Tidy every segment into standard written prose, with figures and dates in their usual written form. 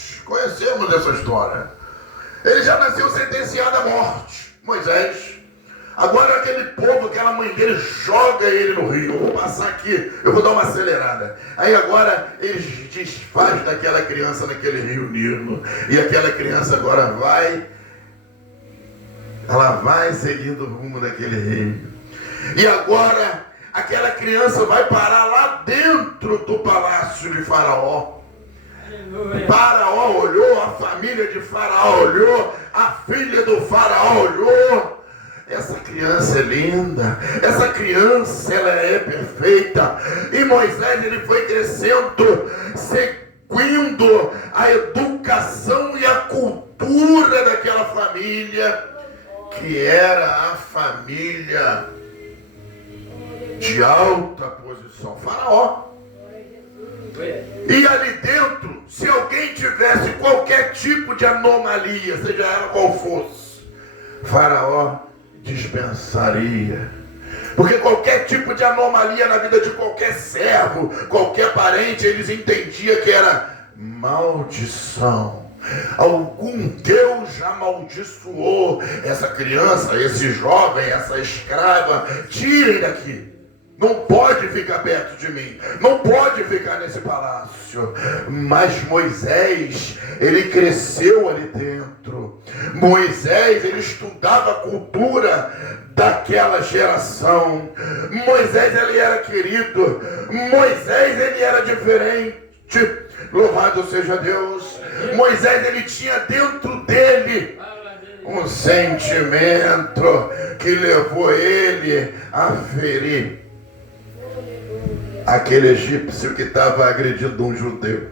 morte. Conhecemos essa história. Ele já nasceu sentenciado à morte, Moisés. Agora aquele povo, aquela mãe dele joga ele no rio. Eu vou passar aqui, eu vou dar uma acelerada. Aí agora eles desfaz daquela criança naquele rio Nilo. E aquela criança agora ela vai seguindo o rumo daquele rio. E agora aquela criança vai parar lá dentro do palácio de Faraó. Faraó olhou, a família de Faraó olhou, a filha do Faraó olhou. Essa criança é linda, essa criança ela é perfeita. E Moisés ele foi crescendo, seguindo a educação e a cultura daquela família, que era a família de alta posição, Faraó. E ali dentro, se alguém tivesse qualquer tipo de anomalia, seja ela qual fosse, Faraó dispensaria. Porque qualquer tipo de anomalia na vida de qualquer servo, qualquer parente, eles entendiam que era maldição. Algum Deus amaldiçoou essa criança, esse jovem, essa escrava. Tirem daqui. Não pode ficar perto de mim. Não pode ficar nesse palácio. Mas Moisés, ele cresceu ali dentro. Moisés, ele estudava a cultura daquela geração. Moisés, ele era querido. Moisés, ele era diferente. Louvado seja Deus. Moisés, ele tinha dentro dele um sentimento que levou ele a ferir aquele egípcio que estava agredindo um judeu.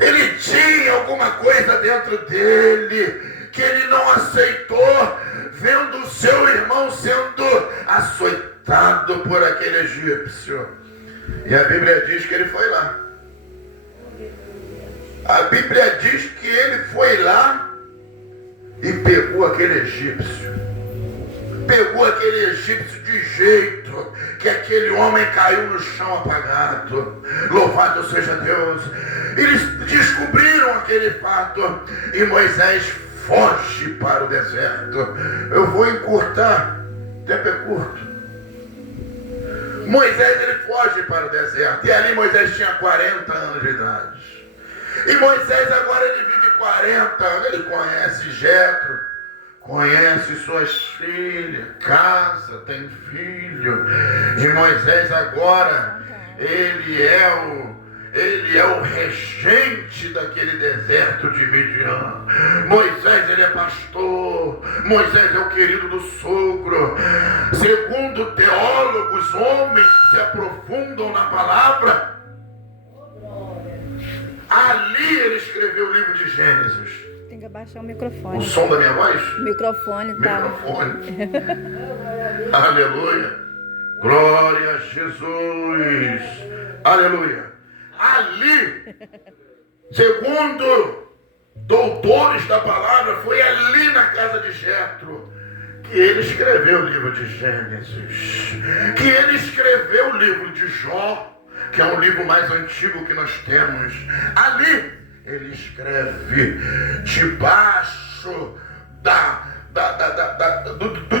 Ele tinha alguma coisa dentro dele que ele não aceitou, vendo o seu irmão sendo açoitado por aquele egípcio. E a Bíblia diz que ele foi lá. A Bíblia diz que ele foi lá e pegou aquele egípcio. Pegou aquele egípcio de jeito que aquele homem caiu no chão apagado. Louvado seja Deus. Eles descobriram aquele fato e Moisés foge para o deserto. Eu vou encurtar, o tempo é curto. Moisés ele foge para o deserto e ali Moisés tinha 40 anos de idade. E Moisés agora ele vive 40 anos, ele conhece Jetro, conhece suas filhas, casa, tem filho. E Moisés agora, ele é o regente daquele deserto de Midian. Moisés, ele é pastor. Moisés é o querido do sogro. Segundo teólogos, homens que se aprofundam na palavra, ali ele escreveu o livro de Gênesis. Tem que abaixar o microfone. O som da minha voz? O microfone tá. Microfone. Aleluia. Glória a Jesus. Aleluia. Ali, segundo doutores da palavra, foi ali na casa de Jetro que ele escreveu o livro de Gênesis, que ele escreveu o livro de Jó, que é o livro mais antigo que nós temos. Ali ele escreve debaixo do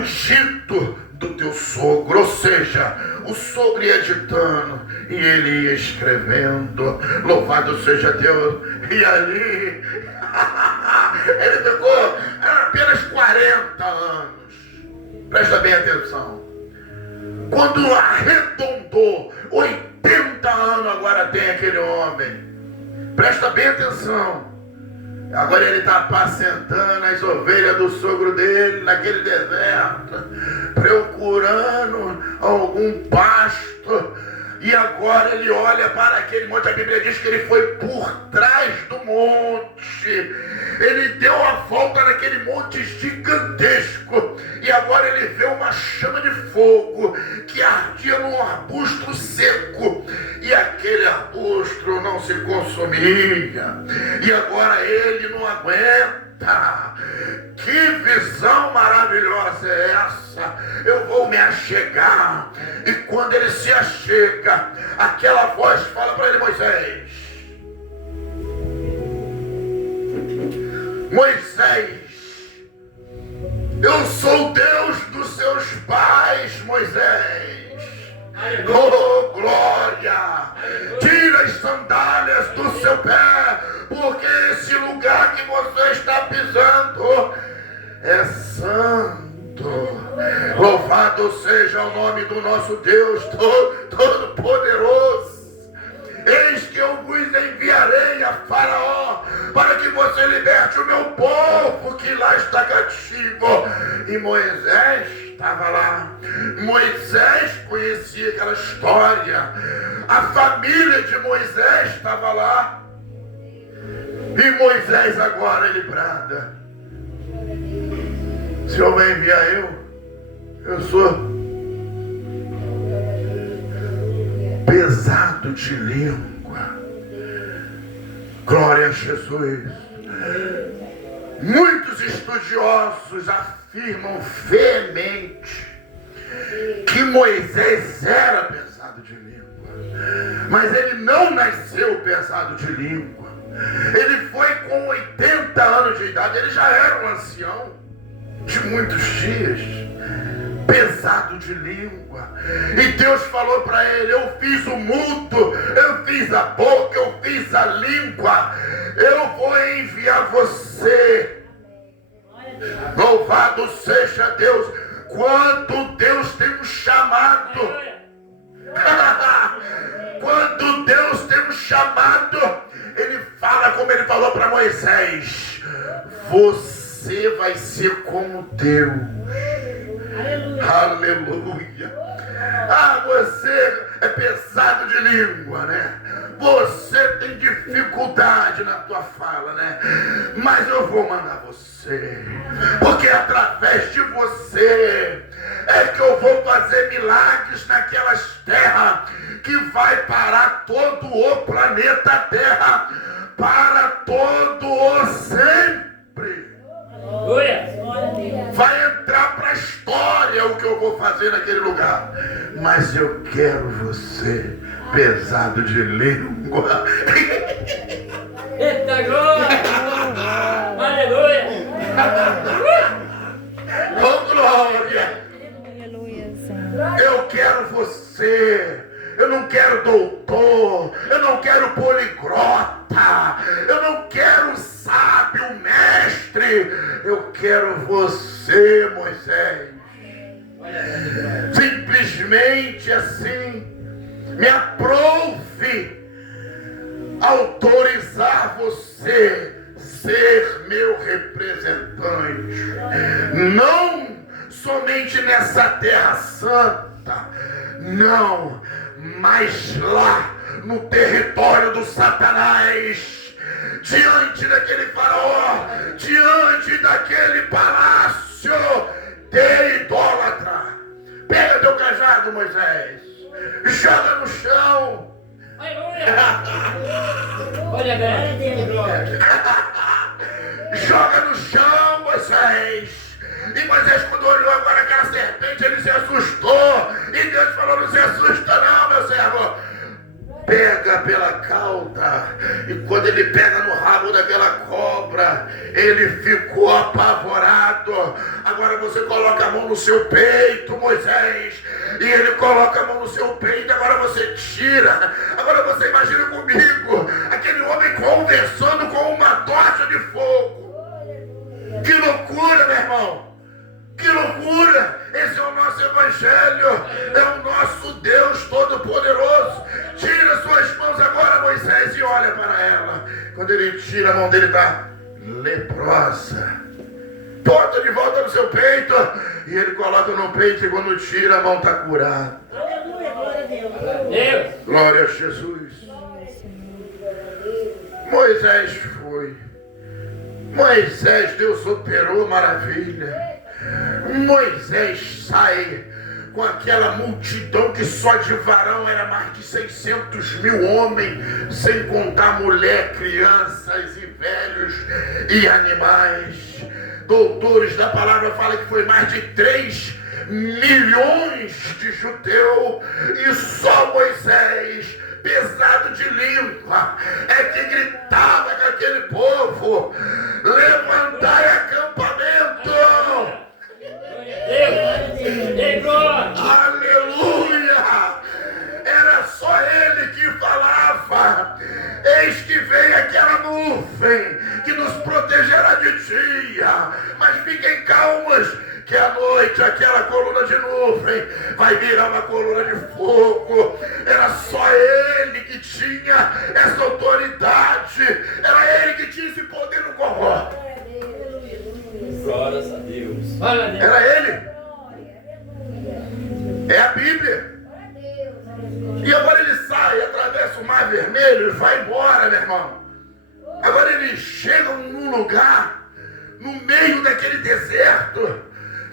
dito do teu sogro, ou seja, o sogro ia ditando e ele ia escrevendo. Louvado seja Deus. E ali ele ficou apenas 40 anos. Presta bem atenção. Quando arredondou 80 anos, agora tem aquele homem. Presta bem atenção. Agora ele está apacentando as ovelhas do sogro dele naquele deserto, procurando algum pasto. E agora ele olha para aquele monte. A Bíblia diz que ele foi por trás do monte. Ele deu a volta naquele monte gigantesco. E agora ele vê uma chama de fogo que ardia num arbusto seco. E aquele arbusto não se consumia. E agora ele não aguenta. Que visão maravilhosa é essa? Eu vou me achegar. E quando ele se achega, aquela voz fala para ele: Moisés. Moisés, eu sou Deus dos seus pais, Moisés. Oh, glória! Tira as sandálias do seu pé, porque esse lugar que você está pisando é santo. Louvado seja o nome do nosso Deus Todo-Poderoso. Eis que eu vos enviarei a Faraó, para que você liberte o meu povo que lá está cativo. E Moisés estava lá. Moisés conhecia aquela história. A família de Moisés estava lá. E Moisés agora ele brada: o Senhor vai enviar eu sou pesado de língua. Glória a Jesus. Muitos estudiosos afirmam veemente que Moisés era pesado de língua, mas ele não nasceu pesado de língua. Ele foi com 80 anos de idade, ele já era um ancião de muitos dias, pesado de língua. E Deus falou para ele: eu fiz o mudo, eu fiz a boca, eu fiz a língua, eu vou enviar você. Louvado seja Deus. Quando Deus tem um chamado, quando Deus tem um chamado, ele fala como ele falou para Moisés: você vai ser como Deus. Aleluia. Ah, você é pesado de língua, né? Você tem dificuldade na tua fala, né? Mas eu vou mandar você, porque através de você é que eu vou fazer milagres naquelas terras que vai parar todo o planeta Terra para todo o sempre. Vai entrar para a história o que eu vou fazer naquele lugar. Mas eu quero você pesado de língua. Eita glória! Aleluia! Oh, glória! Aleluia, Senhor. Eu quero você. Eu não quero doutor, eu não quero poliglota, eu não quero sábio, mestre, eu quero você, Moisés. Simplesmente assim, me aprove autorizar você ser meu representante, não somente nessa terra santa, não, mas lá no território do Satanás, diante daquele faraó, diante daquele palácio de idólatra. Pega teu cajado, Moisés, joga no chão. Olha bem. Joga no chão, Moisés. E Moisés, quando olhou agora aquela serpente, ele se assustou. E Deus falou: não se assusta não, meu servo. Pega pela cauda. E quando ele pega no rabo daquela cobra, ele ficou apavorado. Agora você coloca a mão no seu peito, Moisés. E ele coloca a mão no seu peito. Agora você tira. Agora você imagina comigo aquele homem conversando com uma tocha de fogo. Que loucura, meu irmão. Que loucura! Esse é o nosso evangelho, é o nosso Deus Todo-Poderoso. Tira suas mãos agora, Moisés, e olha para ela. Quando ele tira, a mão dele está leprosa. Bota de volta no seu peito. E ele coloca no peito, e quando tira, a mão está curada. Aleluia, glória a Deus. Glória a Jesus. Moisés foi. Moisés, Deus operou maravilha. Moisés sai com aquela multidão que só de varão era mais de 600 mil homens, sem contar mulher, crianças e velhos e animais. Doutores da palavra falam que foi mais de 3 milhões de judeus, e só Moisés, pesado de língua, nuvem que nos protegerá de dia. Mas fiquem calmas, que à noite aquela coluna de nuvem vai virar uma coluna de fogo. Era só ele que tinha essa autoridade, era ele que tinha esse poder no corpo. Glórias a Deus. Era ele. É a Bíblia. E agora ele sai, atravessa o Mar Vermelho e vai embora, meu irmão. Agora eles chegam num lugar, no meio daquele deserto,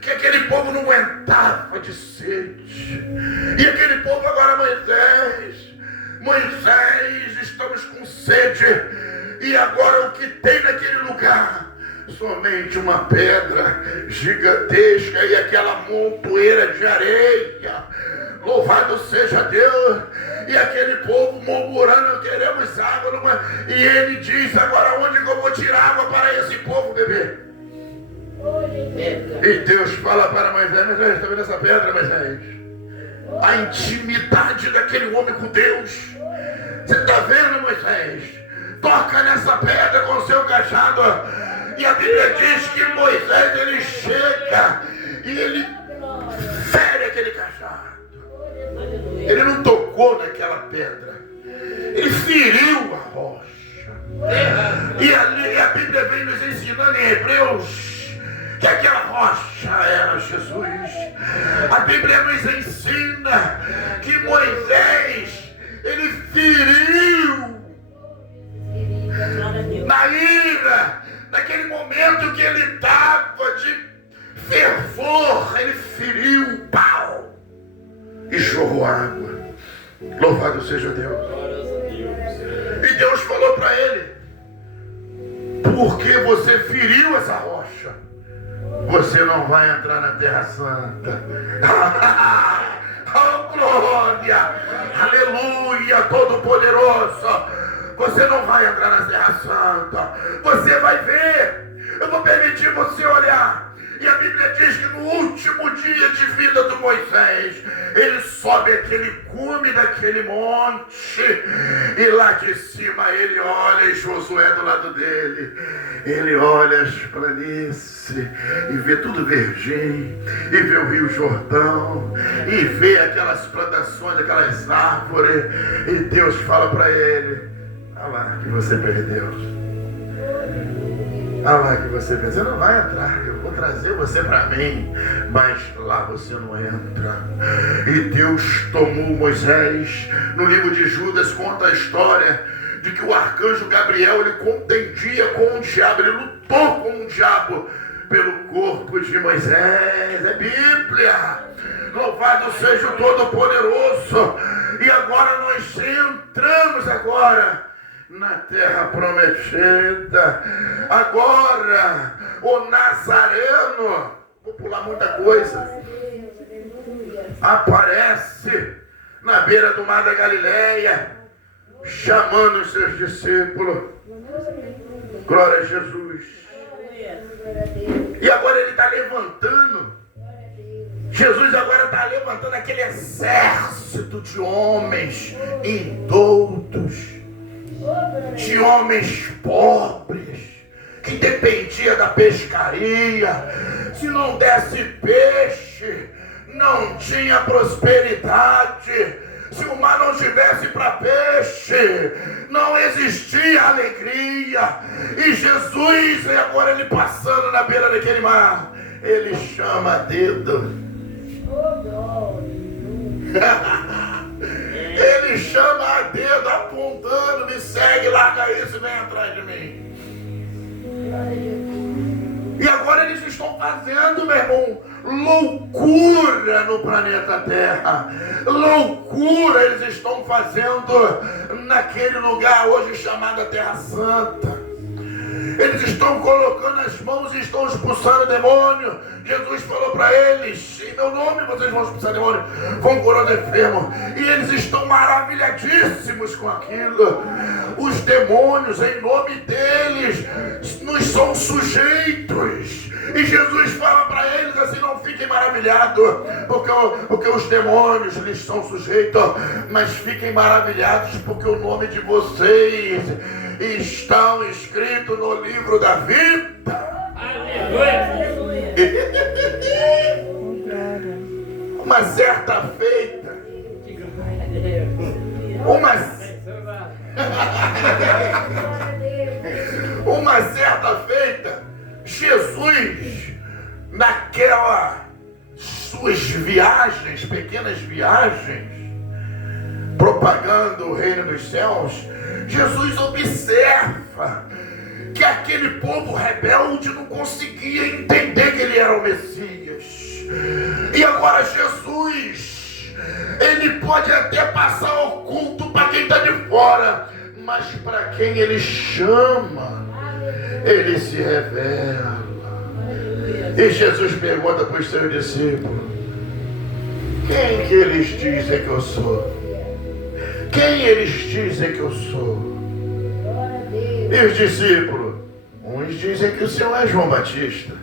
que aquele povo não aguentava de sede. E aquele povo agora, Moisés, estamos com sede. E agora o que tem naquele lugar? Somente uma pedra gigantesca e aquela montoeira de areia. Louvado seja Deus. E aquele povo murmurando, queremos água. E ele diz, agora onde que eu vou tirar água para esse povo beber? E Deus fala para Moisés, está vendo essa pedra, Moisés? A intimidade daquele homem com Deus. Você está vendo, Moisés? Toca nessa pedra com o seu cajado. E a Bíblia diz que Moisés, ele chega e ele fere aquele cajado. Ele não tocou naquela pedra. Ele feriu a rocha. E ali a Bíblia vem nos ensinando em Hebreus que aquela rocha era Jesus. A Bíblia nos ensina que Moisés, ele feriu na ira, naquele momento que ele estava de fervor, ele feriu o pau e jorrou água. Louvado seja Deus. E Deus falou para ele, porque você feriu essa rocha, você não vai entrar na Terra Santa. Oh, glória! Aleluia! Todo-Poderoso! Você não vai entrar na Terra Santa. Você vai ver. Eu vou permitir você olhar. E a Bíblia diz que no último dia de vida do Moisés, ele sobe aquele cume daquele monte, e lá de cima ele olha, e Josué do lado dele, ele olha as planícies e vê tudo verdinho, e vê o Rio Jordão, e vê aquelas plantações, aquelas árvores, e Deus fala para ele, olha lá que você perdeu. Olha lá que você pensa, você não vai entrar, eu vou trazer você para mim, mas lá você não entra. E Deus tomou Moisés. No livro de Judas conta a história de que o arcanjo Gabriel, ele contendia com o diabo, ele lutou com o diabo pelo corpo de Moisés. É Bíblia. Louvado seja o Todo-Poderoso. E agora nós entramos agora na terra prometida. Agora o Nazareno, vou pular muita coisa, aparece na beira do mar da Galileia, chamando os seus discípulos. Glória a Jesus. E agora ele está levantando, Jesus agora está levantando aquele exército de homens indoutos, de homens pobres, que dependia da pescaria. Se não desse peixe, não tinha prosperidade. Se o mar não tivesse para peixe, não existia alegria. E Jesus, agora ele passando na beira daquele mar, ele chama a dedo. Ele chama a dedo, apontando, me segue, larga isso e vem atrás de mim. E agora eles estão fazendo, meu irmão, loucura no planeta Terra. Loucura eles estão fazendo naquele lugar hoje chamado Terra Santa. Eles estão colocando as mãos e estão expulsando demônio Jesus falou para eles: em meu nome vocês vão expulsar demônio, vão curar os enfermos. E eles estão maravilhadíssimos com aquilo. Os demônios, em nome deles, nos são sujeitos. E Jesus fala para eles assim: não fiquem maravilhados, porque os demônios lhes são sujeitos, mas fiquem maravilhados porque o nome de vocês estão escritos no livro da vida. Aleluia. Uma certa feita, uma certa feita, Jesus, naquelas suas viagens, pequenas viagens, propagando o reino dos céus, Jesus observa que aquele povo rebelde não conseguia entender que ele era o Messias. E agora Jesus, ele pode até passar oculto para quem está de fora, mas para quem ele chama, ele se revela. E Jesus pergunta para os seus discípulos: quem que eles dizem que eu sou? Quem eles dizem que eu sou? E os discípulos: uns dizem que o Senhor é João Batista,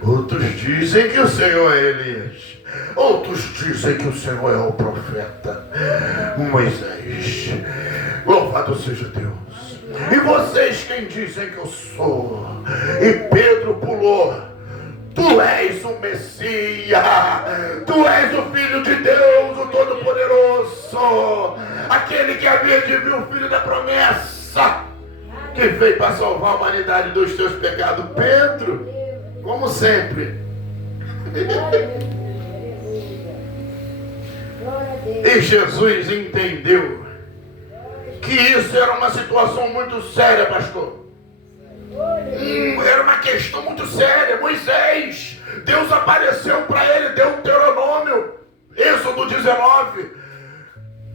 outros dizem que o Senhor é Elias, outros dizem que o Senhor é o profeta Moisés. Louvado seja Deus. E vocês quem dizem que eu sou? E Pedro pulou: tu és o Messias, tu és o Filho de Deus, o Todo-Poderoso, aquele que havia de vir, o Filho da promessa, que veio para salvar a humanidade dos seus pecados. Pedro, como sempre. E Jesus entendeu que isso era uma situação muito séria, pastor. Era uma questão muito séria. Moisés, Deus apareceu para ele, Deuteronômio, Êxodo 19.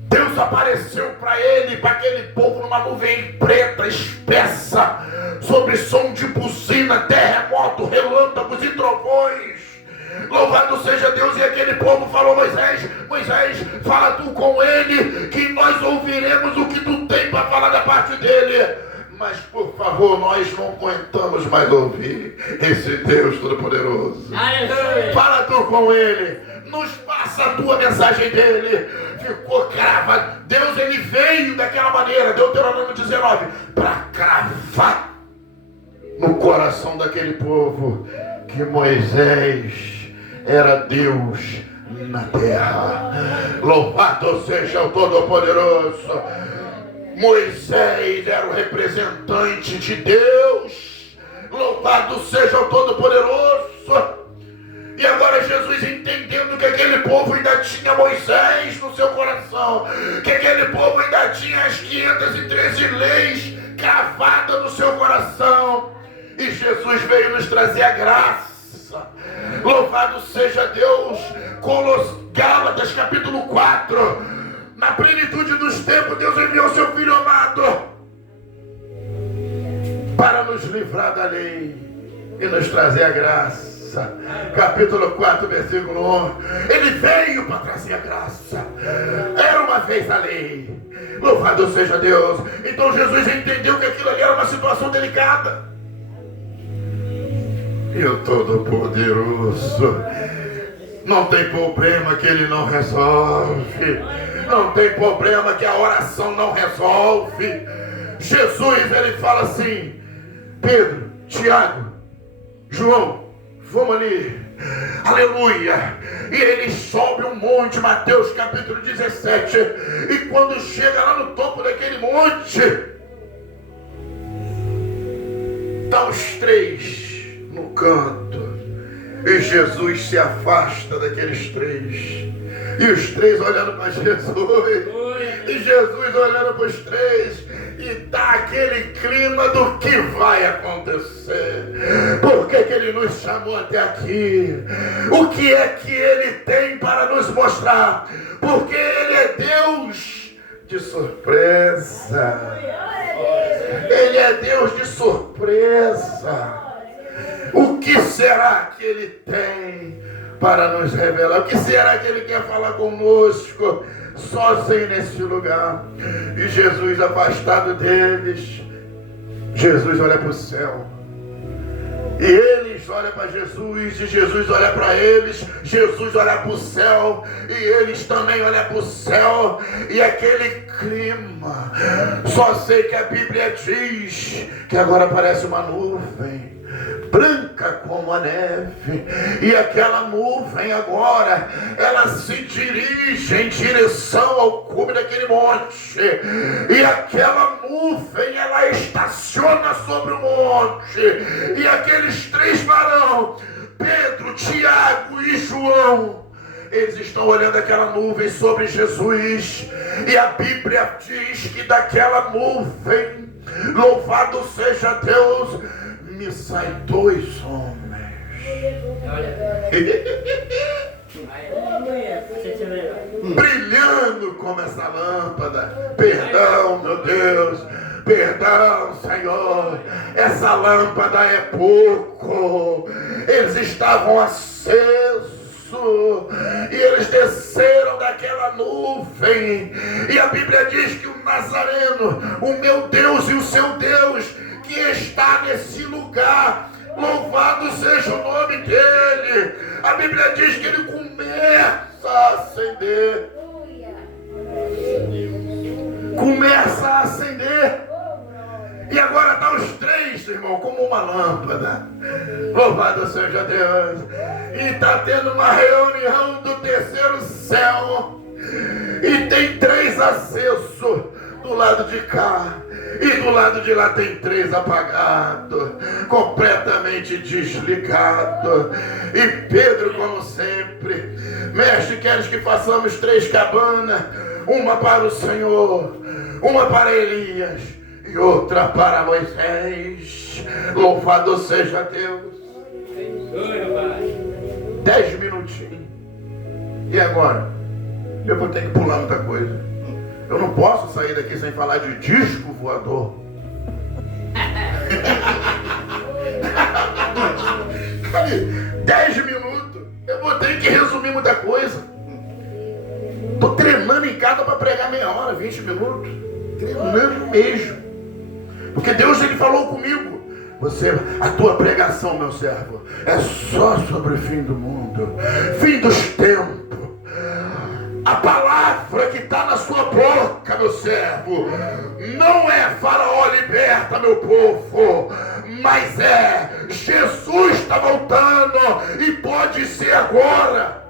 Deus apareceu para ele, para aquele povo, numa nuvem preta, espessa, sobre som de buzina, terremoto, relâmpagos e trovões. Louvado seja Deus. E aquele povo falou: Moisés, fala tu com ele, que nós ouviremos o que tu tem para falar da parte dele. Mas por favor, nós não aguentamos mais ouvir esse Deus Todo-Poderoso. Aleluia. Fala tu com ele, nos passa a tua mensagem dele. Ficou cravado. Deus, ele veio daquela maneira, Deuteronômio 19, para cravar no coração daquele povo que Moisés era Deus na terra. Louvado seja o Todo-Poderoso. Moisés era o representante de Deus. Louvado seja o Todo-Poderoso. E agora Jesus, entendendo que aquele povo ainda tinha Moisés no seu coração, que aquele povo ainda tinha as 513 leis cravadas no seu coração, e Jesus veio nos trazer a graça. Louvado seja Deus. Gálatas capítulo 4. Na plenitude dos tempos, Deus enviou seu Filho amado para nos livrar da lei e nos trazer a graça. Capítulo 4, versículo 1. Ele veio para trazer a graça. Era uma vez a lei. Louvado seja Deus. Então Jesus entendeu que aquilo ali era uma situação delicada. E o Todo-Poderoso, não tem problema que ele não resolve. Não tem problema que a oração não resolve. Jesus, ele fala assim: Pedro, Tiago, João, vamos ali. Aleluia. E ele sobe um monte, Mateus capítulo 17. E quando chega lá no topo daquele monte, está os três no canto. E Jesus se afasta daqueles três. E os três olhando para Jesus. E Jesus olhando para os três. E tá aquele clima do que vai acontecer. Por que ele nos chamou até aqui? O que é que ele tem para nos mostrar? Porque ele é Deus de surpresa. Ele é Deus de surpresa. O que será que Ele tem para nos revelar? O que será que Ele quer falar conosco sozinho nesse lugar? E Jesus, afastado deles, Jesus olha para o céu. E eles olham para Jesus, e Jesus olha para eles, Jesus olha para o céu, e eles também olham para o céu, e aquele clima, só sei que a Bíblia diz que agora aparece uma nuvem, branca como a neve, e aquela nuvem agora, ela se dirige em direção ao cume daquele monte, e aquela nuvem, ela estaciona sobre o monte, e aqueles três varões, Pedro, Tiago e João, eles estão olhando aquela nuvem sobre Jesus, e a Bíblia diz que daquela nuvem, louvado seja Deus, me sai dois homens. Brilhando como essa lâmpada. Perdão, meu Deus. Perdão, Senhor. Essa lâmpada é pouco. Eles estavam acesos. E eles desceram daquela nuvem. E a Bíblia diz que o Nazareno, o meu Deus e o seu Deus, que está nesse lugar, louvado seja o nome dele. A Bíblia diz que ele começa a acender. Começa a acender. E agora está os três, irmão, como uma lâmpada. Louvado seja Deus. E está tendo uma reunião do terceiro céu. E tem três acesos do lado de cá. E do lado de lá tem três apagados, completamente desligados. E Pedro, como sempre, mestre, queres que façamos três cabanas? Uma para o Senhor, uma para Elias e outra para Moisés. Louvado seja Deus. 10 minutinhos. E agora? Eu vou ter que pular muita coisa. Eu não posso sair daqui sem falar de disco voador. 10 minutos. Eu vou ter que resumir muita coisa. Estou treinando em casa para pregar meia hora, 20 minutos. Treinando mesmo. Porque Deus, Ele falou comigo. A tua pregação, meu servo, é só sobre o fim do mundo. Fim dos tempos. A palavra que está na sua boca, meu servo, não é Faraó liberta meu povo, mas é Jesus está voltando e pode ser agora.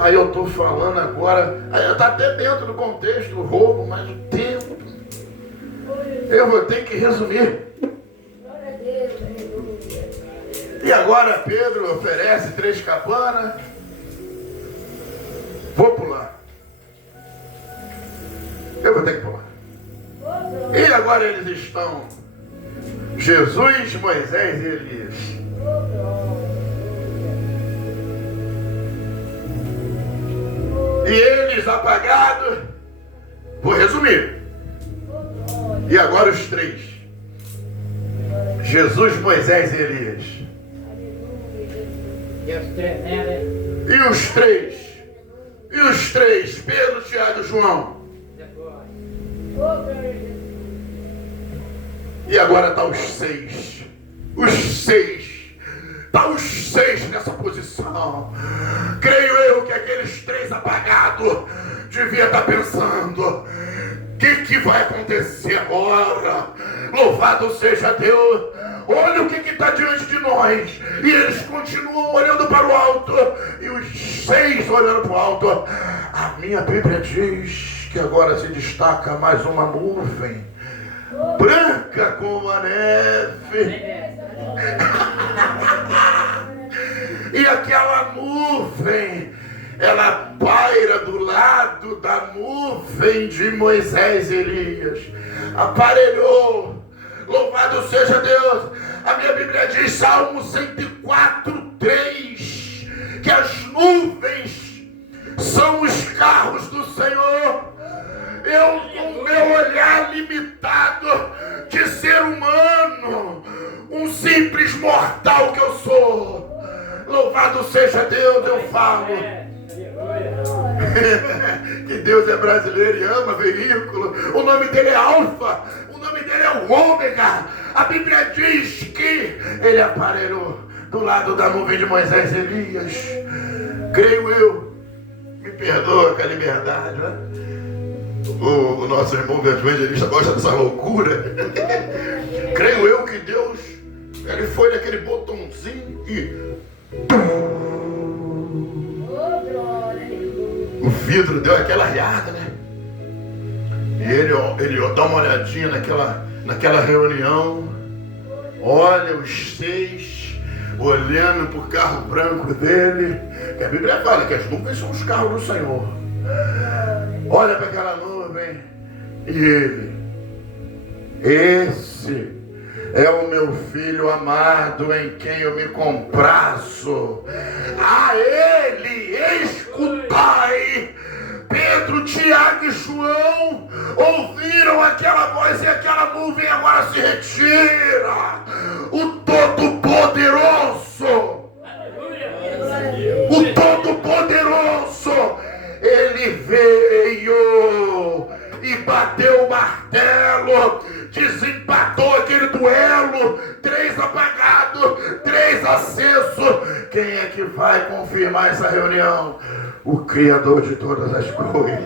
Aí eu estou falando agora, aí está até dentro do contexto do roubo, mas o tempo, eu vou ter que resumir. E agora Pedro oferece 3 cabanas. Vou pular. Eu vou ter que pular. E agora eles estão, Jesus, Moisés e Elias. E eles apagados. Vou resumir. E agora os três. Jesus, Moisés e Elias. E os três. E os três, Pedro, Tiago e João. E agora está os 6. Os 6. Está os 6 nessa posição. Creio eu que aqueles 3 apagados devia estar pensando: o que vai acontecer agora? Louvado seja Deus. Olha o que está diante de nós. E eles continuam olhando para o alto. E os 6 olhando para o alto. A minha Bíblia diz que agora se destaca mais uma nuvem, branca como a neve. E aquela nuvem, ela paira do lado da nuvem de Moisés e Elias. Aparelhou. Louvado seja Deus. A minha Bíblia diz, Salmo 104, 3, que as nuvens são os carros do Senhor. Eu, com meu olhar limitado de ser humano, um simples mortal que eu sou. Louvado seja Deus, eu falo. Que Deus é brasileiro e ama veículo. O nome dele é Alfa. O nome dele é o Ômega. A Bíblia diz que ele aparelhou do lado da nuvem de Moisés e Elias. Creio eu. Me perdoa com a liberdade, né? O nosso irmão evangelista gosta dessa loucura. Creio eu que Deus, ele foi naquele botãozinho e o vidro deu aquela riada, né? E ele dá uma olhadinha naquela reunião, olha os 6 olhando para o carro branco dele, que a Bíblia fala que as nuvens são os carros do Senhor. Olha para aquela nuvem e ele, esse é o meu filho amado em quem eu me comprazo. A ele escutai. Pedro, Tiago e João ouviram aquela voz e aquela nuvem agora se retira. O Todo-Poderoso, o Todo-Poderoso, ele veio e bateu o martelo, desempatou aquele duelo, 3 apagados, 3 acesos. Quem é que vai confirmar essa reunião? O Criador de todas as coisas,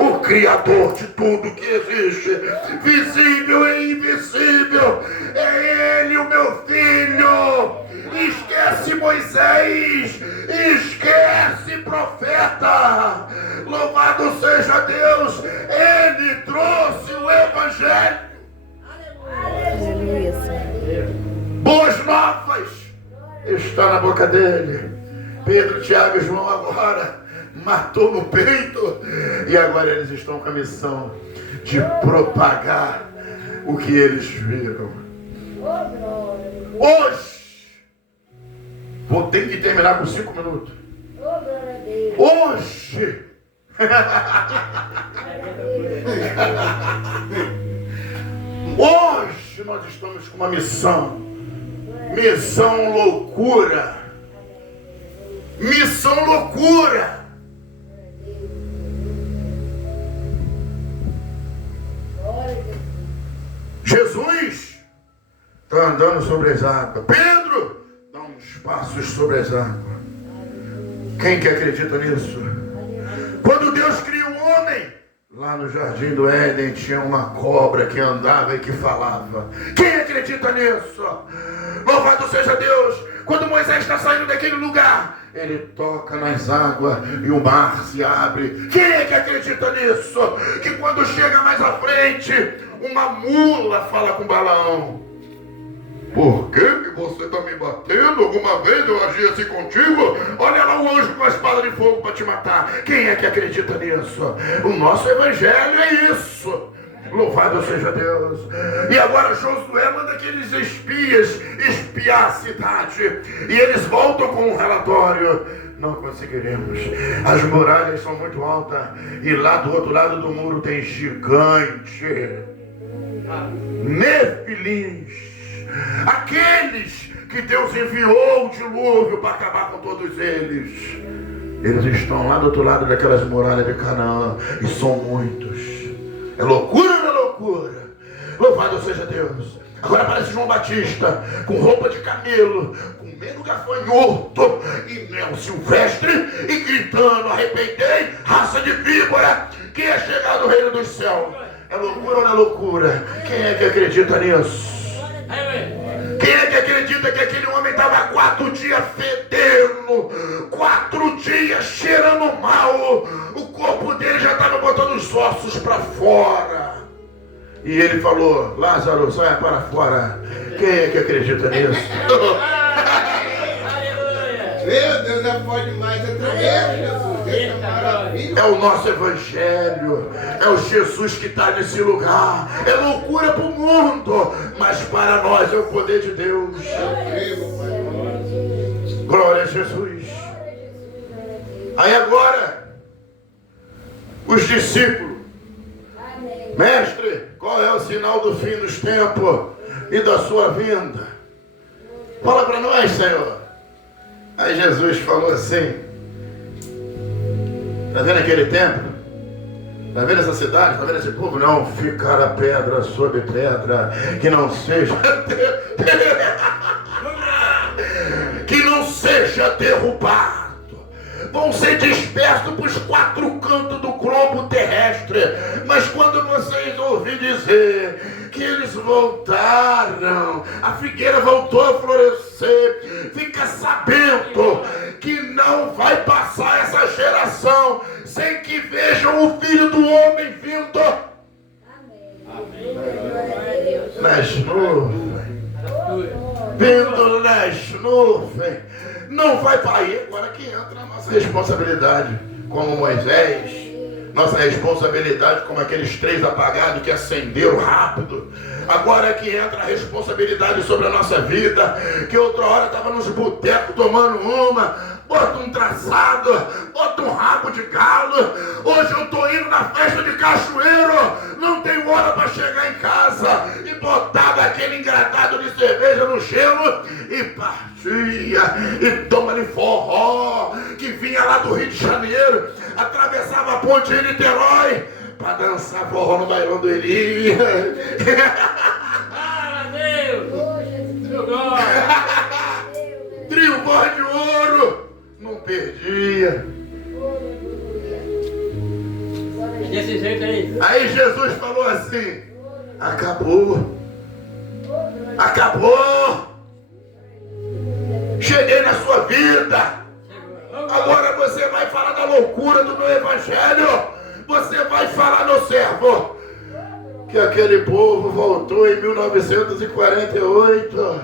o Criador de tudo que existe, visível e invisível. É Ele, o meu filho. Esquece Moisés, esquece profeta. Louvado seja Deus, Ele trouxe o Evangelho. Aleluia, Senhor. Boas novas está na boca dele. Pedro, Tiago e João agora matou no peito e agora eles estão com a missão de propagar o que eles viram. Hoje, vou ter que terminar com 5 minutos. Hoje, hoje nós estamos com uma missão loucura. Missão loucura. Jesus está andando sobre as águas. Pedro dá uns passos sobre as águas. Quem que acredita nisso? Quando Deus cria o homem, lá no jardim do Éden tinha uma cobra que andava e que falava. Quem acredita nisso? Louvado seja Deus. Quando Moisés está saindo daquele lugar, ele toca nas águas e o mar se abre. Quem é que acredita nisso? Que quando chega mais à frente, uma mula fala com Balaão. Por que você está me batendo? Alguma vez eu agi assim contigo? Olha lá o anjo com a espada de fogo para te matar. Quem é que acredita nisso? O nosso evangelho é isso. Louvado seja Deus. E agora Josué manda aqueles espias espiar a cidade. E eles voltam com um relatório. Não conseguiremos. As muralhas são muito altas. E lá do outro lado do muro tem gigante. Nefilins. Aqueles que Deus enviou o dilúvio para acabar com todos eles. Eles estão lá do outro lado daquelas muralhas de Canaã. E são muitos. É loucura ou não é loucura? Louvado seja Deus. Agora aparece João Batista com roupa de camelo, comendo gafanhoto e mel silvestre e gritando: arrependei, raça de víbora, que é chegar no reino dos céus. É loucura ou não é loucura? Quem é que acredita nisso? Quem é que acredita que aquele homem estava 4 dias fedendo, 4 dias cheirando mal, o corpo dele já estava botando os ossos para fora? E ele falou: Lázaro, saia para fora. Quem é que acredita nisso? Meu Deus, é forte demais, é tremendo, Jesus. É maravilha. É o nosso evangelho, é o Jesus que está nesse lugar. É loucura para o mundo, mas para nós é o poder de Deus. Glória a Jesus. Aí agora, os discípulos: mestre, qual é o sinal do fim dos tempos e da sua vinda? Fala para nós, Senhor. Aí Jesus falou assim: está vendo aquele templo? Está vendo essa cidade? Está vendo esse povo? Não ficará pedra sobre pedra que não seja que não seja derrubado. Vão ser dispersos para os 4 cantos do globo terrestre. Mas quando vocês ouvirem dizer que eles voltaram, a figueira voltou a florescer, fica sabendo que não vai passar essa geração sem que vejam o Filho do Homem vindo nas nuvens. Vindo nas nuvens. Não vai para aí. Agora que entra a nossa responsabilidade como Moisés, nossa responsabilidade como aqueles 3 apagados que acenderam rápido. Agora é que entra a responsabilidade sobre a nossa vida, que outra hora estava nos botecos tomando uma, bota um traçado, bota um rabo de galo. Hoje eu estou indo na festa de Cachoeiro, não tenho hora para chegar em casa, e botava aquele engradado de cerveja no gelo e partia, e toma-lhe forró, que vinha lá do Rio de Janeiro, atravessava a ponte de Niterói para dançar forró no bailão do Eli. Trio voz de ouro, não perdia. Desse jeito aí. Aí Jesus falou assim: acabou. Acabou. Cheguei na sua vida. Agora você vai falar da loucura do meu evangelho. Você vai falar, meu servo, que aquele povo voltou em 1948.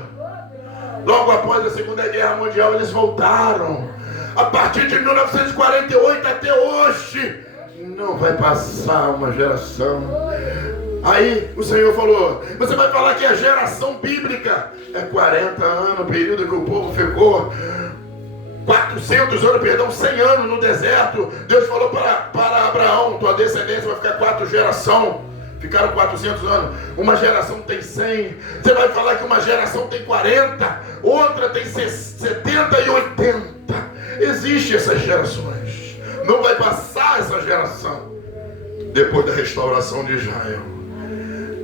Logo após a Segunda Guerra Mundial, eles voltaram. A partir de 1948 até hoje, não vai passar uma geração. Aí o Senhor falou: você vai falar que a geração bíblica é 40 anos, o período que o povo ficou 400 anos, 100 anos no deserto. Deus falou para Abraão: tua descendência vai ficar 4 gerações. Ficaram 400 anos. Uma geração tem 100. Você vai falar que uma geração tem 40, outra tem 70 e 80. Existem essas gerações. Não vai passar essa geração depois da restauração de Israel.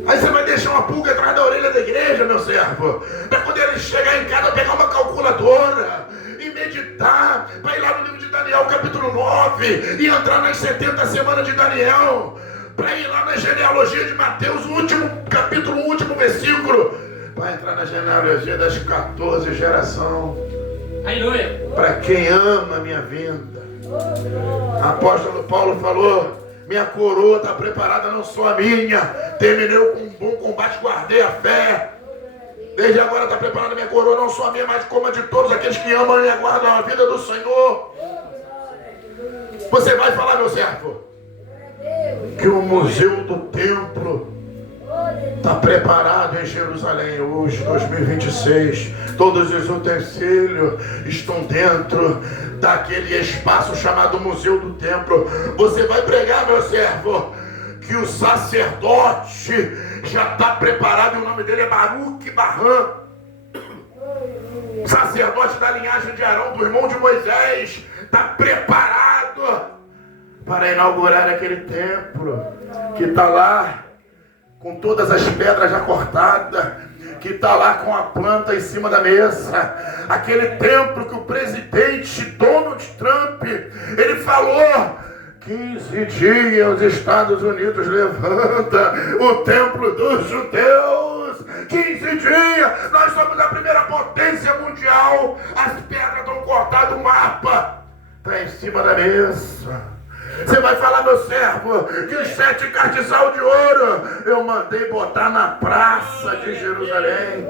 Aí você vai deixar uma pulga atrás da orelha da igreja, meu servo, para quando ele chegar em casa pegar uma calculadora e meditar, para ir lá no livro de Daniel capítulo 9 e entrar nas 70 semanas de Daniel, para ir lá na genealogia de Mateus, o último capítulo, o último versículo, para entrar na genealogia das 14 gerações. Aleluia. Para quem ama a minha vinda. Apóstolo Paulo falou: minha coroa está preparada, não só a minha. Terminei com um bom combate, guardei a fé. Desde agora está preparada a minha coroa, não só a minha, mas como a de todos aqueles que amam e aguardam a vida do Senhor. Você vai falar, meu servo, que o museu do templo está preparado em Jerusalém hoje, 2026. Todos os utensílios estão dentro daquele espaço chamado Museu do Templo. Você vai pregar, meu servo, que o sacerdote já está preparado. O nome dele é Baruque Barran, sacerdote da linhagem de Arão, do irmão de Moisés. Está preparado para inaugurar aquele templo que está lá com todas as pedras já cortadas, que está lá com a planta em cima da mesa. Aquele templo que o presidente Donald Trump, ele falou: 15 dias os Estados Unidos levanta o templo dos judeus. 15 dias, nós somos a primeira potência mundial. As pedras estão cortadas, o mapa está em cima da mesa. Você vai falar, meu servo, que os 7 castiçal de ouro eu mandei botar na praça de Jerusalém.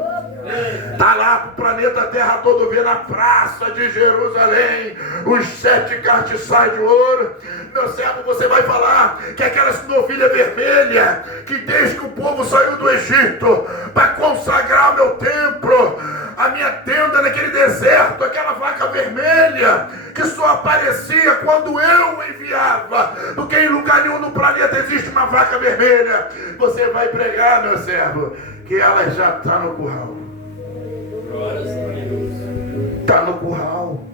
Está lá pro planeta Terra todo ver, na praça de Jerusalém, os 7 castiçais de ouro. Meu servo, você vai falar que aquela novilha vermelha, que desde que o povo saiu do Egito para consagrar o meu templo, a minha tenda naquele deserto, aquela vaca vermelha que só aparecia quando eu enviava, porque em lugar nenhum no planeta existe uma vaca vermelha. Você vai pregar, meu servo, que ela já está no curral. está no curral.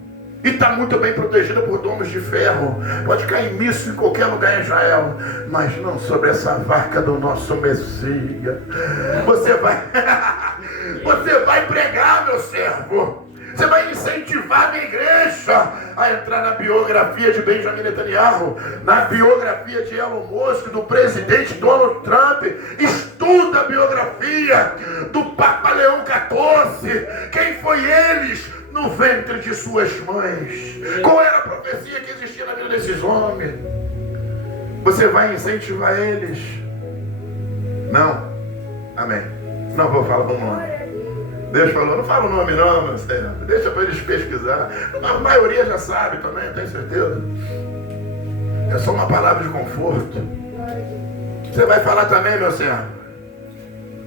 E está muito bem protegida por domos de ferro. Pode cair míssil em qualquer lugar em Israel. Mas não sobre essa vaca do nosso Messias. Você vai pregar, meu servo. Você vai incentivar a minha igreja a entrar na biografia de Benjamin Netanyahu, na biografia de Elon Musk, do presidente Donald Trump. Estuda a biografia do Papa Leão XIV. Quem foi eles no ventre de suas mães? Qual era a profecia que existia na vida desses homens? Você vai incentivar eles? Não. Amém. Não vou falar o nome. Deus falou, não fala o nome não, meu servo. Deixa para eles pesquisar. A maioria já sabe também, tenho certeza. É só uma palavra de conforto. Você vai falar também, meu servo.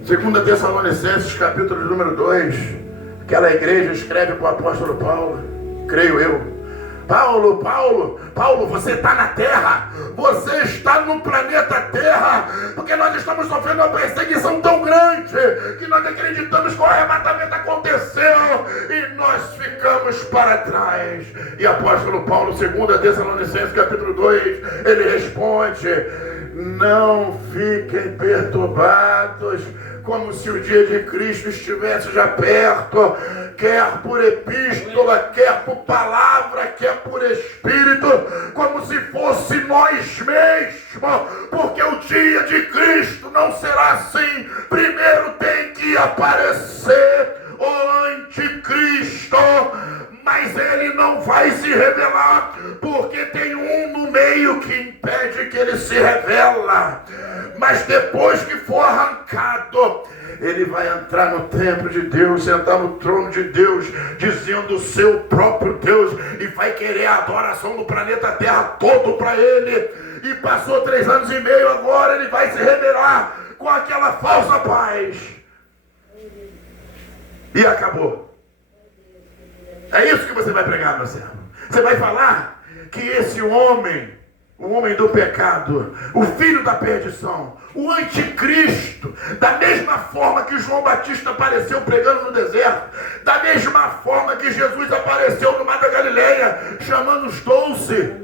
2 Tessalonicenses, capítulo número 2. Aquela igreja escreve para o apóstolo Paulo. Creio eu. Paulo, você está na terra, você está no planeta Terra, porque nós estamos sofrendo uma perseguição tão grande, que nós acreditamos que o arrebatamento aconteceu, e nós ficamos para trás. E apóstolo Paulo, 2 Tessalonicenses, capítulo 2, ele responde: não fiquem perturbados, como se o dia de Cristo estivesse já perto, quer por epístola, quer por palavra, quer por espírito, como se fosse nós mesmos, porque o dia de Cristo não será assim. Primeiro tem que aparecer o anticristo, mas ele não vai se revelar, porque tem um no meio que impede que ele se revela. Mas depois que for arrancado, ele vai entrar no templo de Deus, sentar no trono de Deus, dizendo o seu próprio Deus, e vai querer a adoração do planeta Terra todo para ele. E passou 3 anos e meio, agora ele vai se revelar com aquela falsa paz. E acabou. É isso que você vai pregar, meu servo. Você vai falar que esse homem, o homem do pecado, o filho da perdição, o anticristo, da mesma forma que João Batista apareceu pregando no deserto, da mesma forma que Jesus apareceu no mar da Galileia, chamando os 12,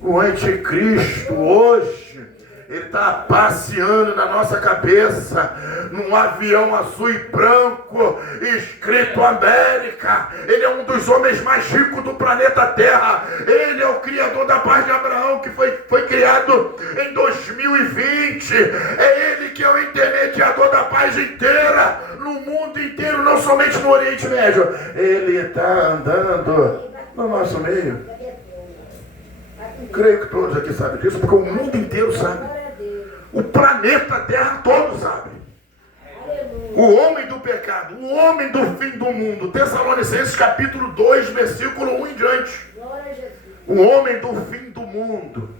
o anticristo hoje, ele está passeando na nossa cabeça, num avião azul e branco, escrito América. Ele é um dos homens mais ricos do planeta Terra. Ele é o criador da paz de Abraão, que foi criado em 2020. É ele que é o intermediador da paz inteira, no mundo inteiro, não somente no Oriente Médio. Ele está andando no nosso meio. Creio que todos aqui sabem disso, porque o mundo inteiro sabe. O planeta Terra todo sabe. O homem do pecado, o homem do fim do mundo. Tessalonicenses capítulo 2, versículo 1 em diante. O homem do fim do mundo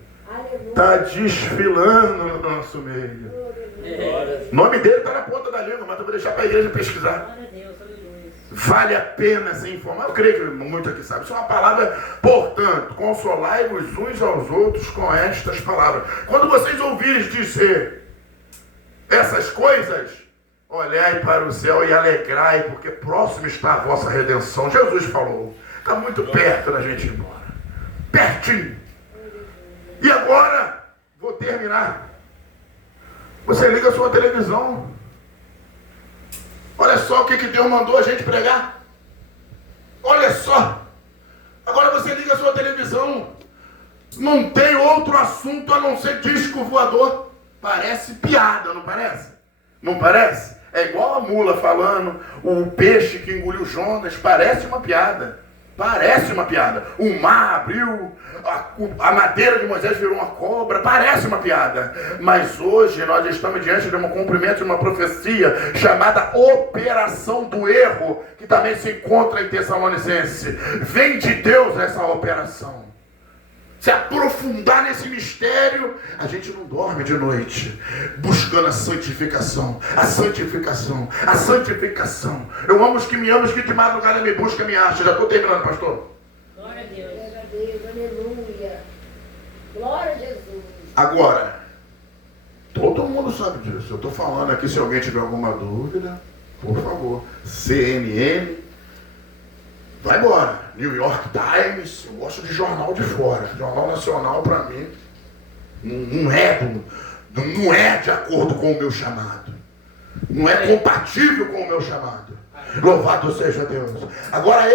está desfilando no nosso meio. O nome dele está na ponta da língua, mas eu vou deixar para a igreja pesquisar. Vale a pena se informar. Eu creio que muito aqui sabe. Isso é uma palavra, portanto, consolai-vos uns aos outros com estas palavras. Quando vocês ouvirem dizer essas coisas, olhai para o céu e alegrai, porque próximo está a vossa redenção. Jesus falou. Está muito perto da gente ir embora. Pertinho. E agora, vou terminar. Você liga a sua televisão. Olha só o que Deus mandou a gente pregar. Olha só. Agora você liga a sua televisão. Não tem outro assunto a não ser disco voador. Parece piada, não parece? Não parece? É igual a mula falando, o peixe que engoliu Jonas. Parece uma piada. Parece uma piada. O mar abriu, a madeira de Moisés virou uma cobra. Parece uma piada. Mas hoje nós estamos diante de um cumprimento de uma profecia chamada Operação do Erro, que também se encontra em Tessalonicenses. Vem de Deus essa operação. Se aprofundar nesse mistério, a gente não dorme de noite, buscando a santificação, a santificação, a santificação. Eu amo os que me amam, os que de madrugada me buscam, me acham. Já estou terminando, pastor. Glória a Deus. Glória a Deus, aleluia. Glória a Jesus. Agora, todo mundo sabe disso. Eu estou falando aqui, se alguém tiver alguma dúvida, por favor, CNN, Vai embora. New York Times, eu gosto de jornal de fora. Jornal nacional para mim não é de acordo com o meu chamado. Não é compatível com o meu chamado. Louvado seja Deus. Agora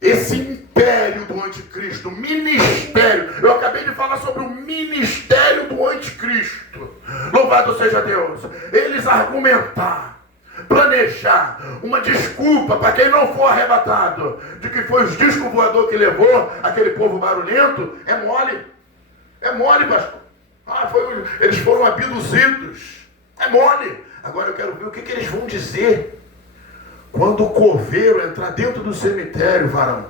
esse império do anticristo, ministério, eu acabei de falar sobre o ministério do anticristo. Louvado seja Deus. Eles argumentar, planejar uma desculpa para quem não for arrebatado, de que foi os discos voador que levou aquele povo barulhento, é mole. É mole, pastor. Eles foram abduzidos. É mole. Agora eu quero ver o que eles vão dizer quando o coveiro entrar dentro do cemitério, varão.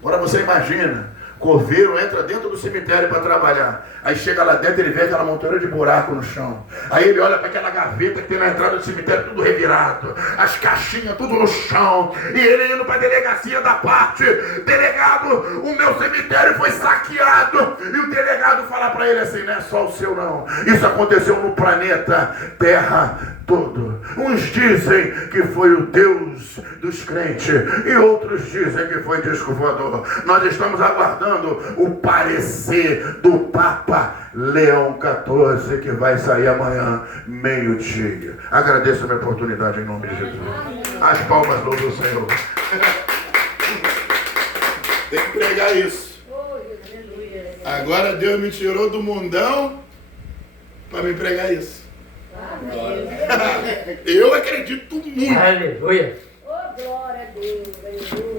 Agora você imagina, coveiro entra dentro do cemitério para trabalhar. Aí chega lá dentro, ele vê aquela montanha de buraco no chão. Aí ele olha para aquela gaveta que tem na entrada do cemitério, tudo revirado. As caixinhas, tudo no chão. E ele indo para a delegacia da parte. Delegado, o meu cemitério foi saqueado. E o delegado fala para ele assim, não é só o seu não. Isso aconteceu no planeta Terra todo. Uns dizem que foi o Deus dos crentes. E outros dizem que foi disco voador. Nós estamos aguardando o parecer do Papa Leão XIV, que vai sair amanhã, meio-dia. Agradeço a minha oportunidade em nome de Jesus. As palmas do Senhor. Tem que pregar isso. Agora Deus me tirou do mundão para me pregar isso. Eu acredito muito. Aleluia. Oh, glória a Deus.